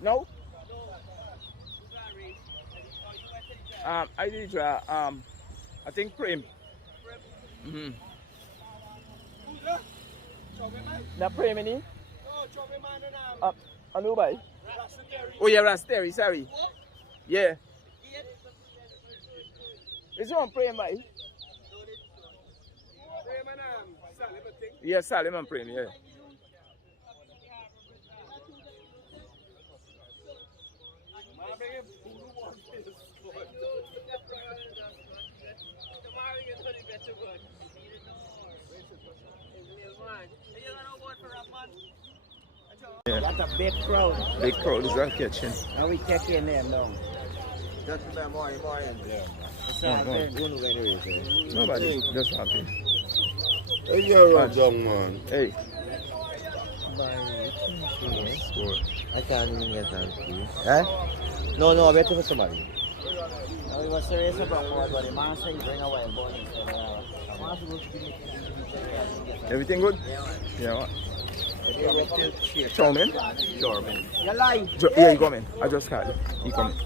No? I did draw, I think Prim. Na Prim ini? Ano ba? Oh yeah, Rasteri, sorry. Yeah. Is it on Prim ba? Yeah, Salim and Prim, yeah. Yeah. That's a big crowd. Big crowd is all catching. And we taking them down. Just the morning. Nobody, just happy. Hey, you're young man. Hey. I can't even get that. Eh? No, I wait for somebody. We were serious about what the man saying bring away bonus. Everything good? Yeah. What? Chow-mein? You lie. Yeah, he coming. I just called him. He coming.